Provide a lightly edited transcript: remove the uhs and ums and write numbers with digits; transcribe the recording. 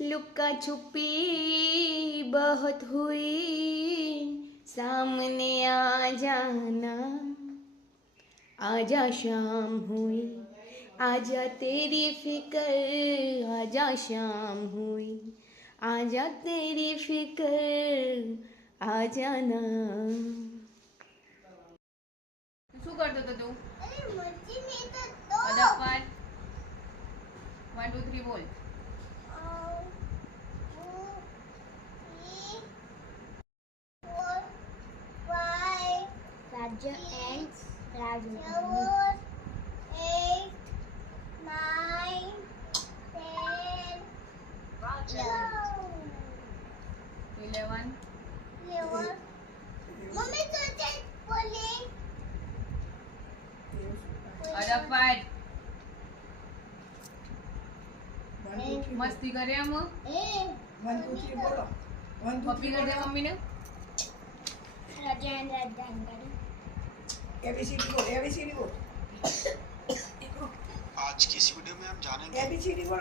लुका छुपी बहुत हुई, सामने आ जाना, आजा शाम हुई, आजा तेरी फिकर, आजा शाम हुई, आजा तेरी फिकर, आ जाना. શું કરતો હતો તું? અદફાન 1 2 3 બોલ. Raja and Raju. 11 मम्मी तो चल बोले અદફાન મસ્તી કરે આમ પપ્પી કરી દે મમ્મીને. Raja and Raju. ABCD बोल. आज की इस वीडियो में हम जानेंगे ABCD बोलो.